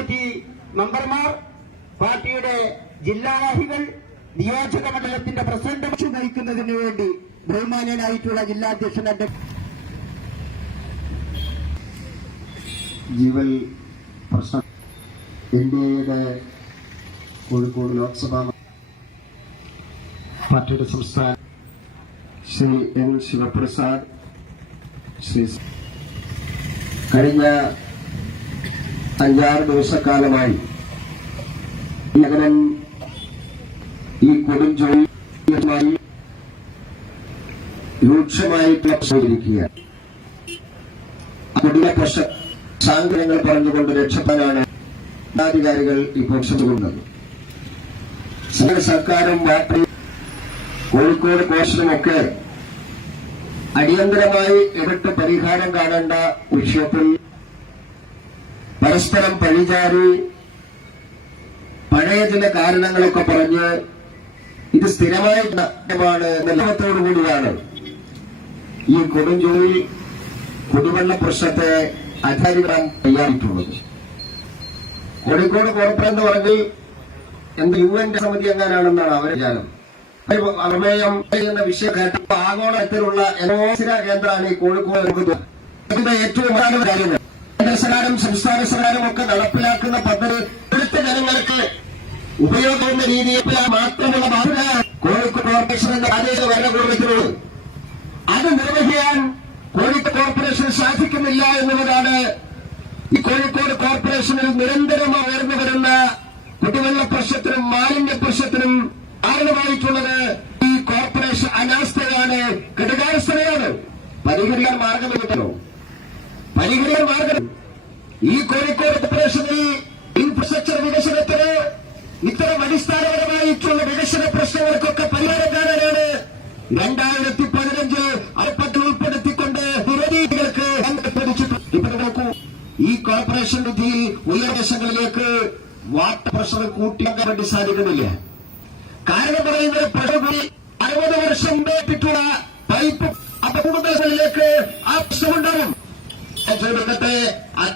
Committee മെമ്പർമാർ പാർട്ടിയുടെ ജില്ലാവാഹികൾ നിയോജക മണ്ഡലത്തിന്റെ പ്രസിഡന്റ് നയിക്കുന്നതിന് വേണ്ടി ബഹുമാനനായിട്ടുള്ള ജില്ലാധ്യക്ഷൻ അധ്യക്ഷൻ ജീവൽ പ്രശ്നം. ഇന്ത്യയുടെ കോഴിക്കോട് ലോക്സഭാ പാർട്ടിയുടെ സംസ്ഥാന ശ്രീ എൻ ശിവപ്രസാദ് ശ്രീ കഴിഞ്ഞ അഞ്ചാറ് ദിവസക്കാലമായി. നഗരൻ ഈ കൊടുംചൊല്ലുമായി രൂക്ഷമായി പ്രശ്നമിരിക്കുകയാണ് കൊടിയ പ്രശ്ന പറഞ്ഞുകൊണ്ട് രക്ഷപ്പെടാനാണ് ഭരണാധികാരികൾ ഇപ്പോൾ ശ്രമിക്കുന്നത് സർക്കാരും രാത്രി കോഴിക്കോട് കോശനുമൊക്കെ അടിയന്തരമായി ഇടപെട്ട് പരിഹാരം കാണേണ്ട വിഷയത്തിൽ പരസ്പരം പഴിചാരി പഴയ ചില കാരണങ്ങളൊക്കെ പറഞ്ഞ് ഇത് സ്ഥിരമായ എന്ന കൂടിയാണ്. ഈ കൊടുംചൂരി കുടിവെള്ള പ്രശ്നത്തെ അധികാരികളാൻ തയ്യാറിട്ടുള്ളത്. കോഴിക്കോട് കോർപ്പറേറ്റ് പറഞ്ഞാൽ എന്ത് യു എൻ സമിതി എങ്ങാനാണെന്നാണ് അവരുടെ വിചാരം. എന്ന വിഷയം കേട്ടപ്പോൾ ആഗോള തരത്തിലുള്ള കേന്ദ്രമാണ് ഈ കോഴിക്കോട്. ഏറ്റവും കാര്യങ്ങൾ സർക്കാരും സംസ്ഥാന സർക്കാരും ഒക്കെ നടപ്പിലാക്കുന്ന പദ്ധതി ഇവിടുത്തെ ജനങ്ങൾക്ക് ഉപയോഗിക്കുന്ന രീതിയിൽ മാത്രമുള്ള ബാധ്യത. കോഴിക്കോട് കോർപ്പറേഷൻ എന്ന പ്രാദേശിക ഭരണകൂടത്തിനുള്ളത് അത് നിർവഹിക്കാൻ കോഴിക്കോട് കോർപ്പറേഷൻ സാധിക്കുന്നില്ല എന്നുള്ളതാണ് ഈ കോഴിക്കോട് കോർപ്പറേഷനിൽ നിരന്തരമായി ഉയർന്നു വരുന്ന കുടിവെള്ള പ്രശ്നത്തിനും മാലിന്യ പ്രശ്നത്തിനും കാരണമായിട്ടുള്ളത് ഈ കോർപ്പറേഷൻ അനാസ്ഥയാണ്. ഘടകാവസ്ഥയാണ് പരിഹരിക്കാൻ മാർഗം മാർഗമില്ലല്ലോ. പരിഹരിക്കാൻ മാർഗം ഈ കോഴിക്കോട് കോർപ്പറേഷനിൽ ഇൻഫ്രാസ്ട്രക്ചർ വികസനത്തിന് ഇത്തരം അടിസ്ഥാനപരമായിട്ടുള്ള വികസന പ്രശ്നങ്ങൾക്കൊക്കെ പരിഹാരം കാണാനാണ് രണ്ടായിരത്തി പതിനഞ്ച് അർപ്പത്തിൽ ഉൾപ്പെടുത്തിക്കൊണ്ട് വിരോധികൾക്ക് നോക്കൂ ഈ കോർപ്പറേഷൻ നിധിയിൽ ഉയർദേശങ്ങളിലേക്ക് വാട്ടർ പ്രഷർ കൂട്ടിയാക്കാൻ വേണ്ടി സാധിക്കുന്നില്ല. കാരണം പറയുന്നത് പ്രകൃതി അറുപത് വർഷം മുമ്പേറ്റിട്ടുള്ള പൈപ്പ് അപകടങ്ങളിലേക്ക് ആ പ്രശ്നമുണ്ടാകും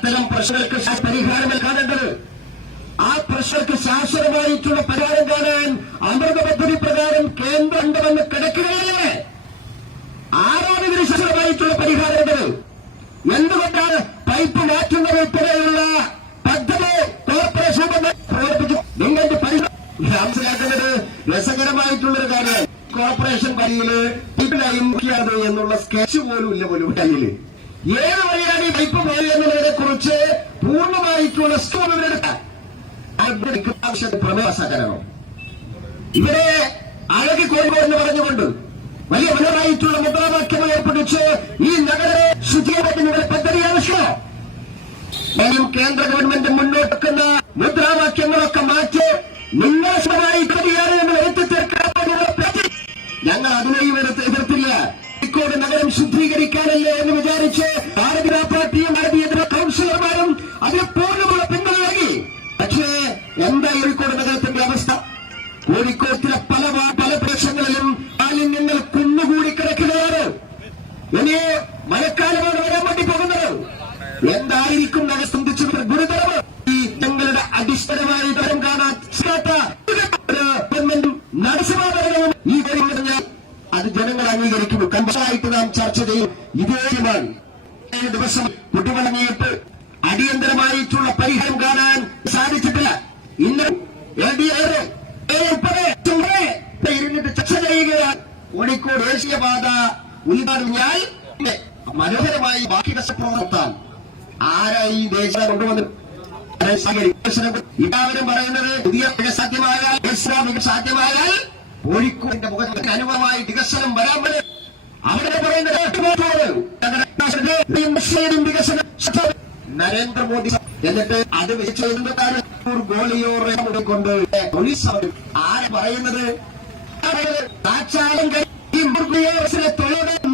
അത്തരം പ്രശ്നങ്ങൾക്ക് പരിഹാരം നൽകാനുണ്ടത് ആ പ്രശ്നങ്ങൾക്ക് ശാശ്വതമായിട്ടുള്ള പരിഹാരം കാണാൻ അമൃത പദ്ധതി പ്രകാരം കേന്ദ്രം ഉണ്ടെന്ന് കിടക്കുകയല്ലേ? ആരാണ് ഇതിന് ശാശ്വതമായിട്ടുള്ള പരിഹാരം ഉണ്ടത് എന്തുകൊണ്ടാണ് പൈപ്പ് മാറ്റുന്നത് ഉൾപ്പെടെയുള്ള പദ്ധതി കോർപ്പറേഷൻ പ്രവർത്തിച്ചു നിങ്ങളുടെ പരിഹാരം മനസ്സിലാക്കുന്നത് രസകരമായിട്ടുള്ളൊരു കാര്യമാണ്. കോർപ്പറേഷൻ പരിയിൽ മുക്കിയത് എന്നുള്ള സ്കെച്ച് പോലും ഇല്ല പോലും. കയ്യിൽ ഏത് വഴിയാണ് ഈ വൈപ്പ് പോയി എന്നുള്ളതിനെ കുറിച്ച് പൂർണമായിട്ടുള്ള സ്കോം ആവശ്യത്തെ പ്രമേയസാക്കാനാണോ ഇവരെ അഴകി കോഴിക്കോട് എന്ന് പറഞ്ഞുകൊണ്ട് വലിയ മനോഹരമായിട്ടുള്ള മുദ്രാവാക്യങ്ങൾ ഏർപ്പെടുത്തിച്ച് ഈ നഗരെ ശുചീകരണത്തിന് നിങ്ങളുടെ പദ്ധതി ആവശ്യമോ ഇനിയും കേന്ദ്ര ഗവൺമെന്റ് മുന്നോട്ട് വെക്കുന്ന മുദ്രാവാക്യങ്ങളൊക്കെ മാറ്റി നിങ്ങളായി പദ്ധതിയാണ് ഞങ്ങൾ വരുത്തി തീർക്കാൻ ഞങ്ങൾ അതിനെയും ശുദ്ധീകരിക്കാനല്ലേ എന്ന് വിചാരിച്ച് ഭാരതീയ പാർട്ടിയും ഇതേയുമാണ് ദിവസം കുട്ടിമടങ്ങിയിട്ട് അടിയന്തരമായിട്ടുള്ള പരിഹാരം കാണാൻ സാധിച്ചിട്ടില്ല. ഇന്ന് എൽ ഡി എഫ് ഇരുന്നിട്ട് ചർച്ച ചെയ്യുകയാണ്. കോഴിക്കോട് ദേശീയപാത ഉദ്ഘാടനയാൽ മനോഹരമായി ബാക്കി പ്രവർത്താൻ ആരാ ഈ ദേശീയ കൊണ്ടുവന്നത് എല്ലാവരും പറയുന്നത് പുതിയ സാധ്യമായാൽ സാധ്യമായാൽ കോഴിക്കോടിന്റെ മുഖത്തിന് അനുഭവമായി വികസനം വരാൻ അവിടെ പറയുന്നത് വികസന നരേന്ദ്രമോദി എന്നിട്ട് അത് ഗോളിയോറെ കൊണ്ട് പോലീസ് ആര് പറയുന്നത്?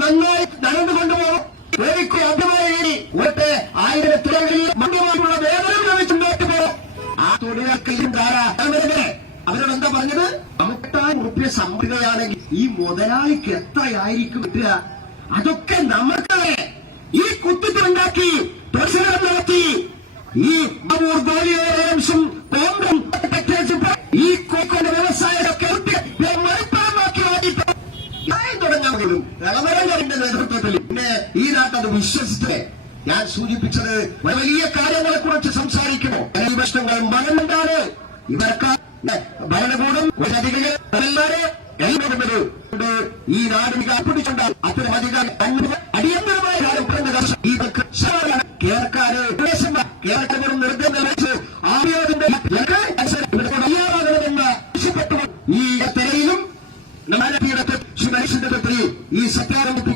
നന്നായി നടന്നു കൊണ്ടുപോകും. അഭിമാനി ഒട്ട് ആയിരം തൊഴിലിൽ മണ്ഡലമായിട്ടുള്ള വേദന മുന്നോട്ട് പോകും ആ തൊഴിലാളികൾ ധാരാളം. അവരോട് എന്താ പറഞ്ഞത്? നമുക്കെട്ടായിരം റുപ്യ സമ്പിടുകയാണെങ്കിൽ ഈ മുതലാളിക്ക് എത്രയായിരിക്കും കിട്ടുക? അതൊക്കെ നമുക്ക് ഈ കുത്തിട്ടുണ്ടാക്കി പ്രശ്നം നടത്തി. ഈ അപൂർ കോമ്പും ഈ കോക്കോന്റെ വ്യവസായമൊക്കെ നേതൃത്വത്തിൽ പിന്നെ ഈ നാട്ടത് വിശ്വസിച്ച് ഞാൻ സൂചിപ്പിച്ചത് വലിയ കാര്യങ്ങളെ കുറിച്ച് സംസാരിക്കണോ പ്രശ്നങ്ങൾ മണമുണ്ടാണ് ഇവർക്ക് ഭരണകൂടം കൊണ്ട് ഈ നാടിനെ കാപ്പിടിച്ചുണ്ട് അത്തരം അധികാരം അടിയന്തരമായ കാര്യം പറഞ്ഞ കർഷക ഇതൊക്കെ ശരിയാണ്. കേരക്കാര് ഉപദേശം കേരളത്തിന് നിർദ്ദേശം തയ്യാറാകണമെന്ന് ആവശ്യപ്പെട്ടു ഈ തെരയിലും ഈ സത്യാരംഭത്തിൽ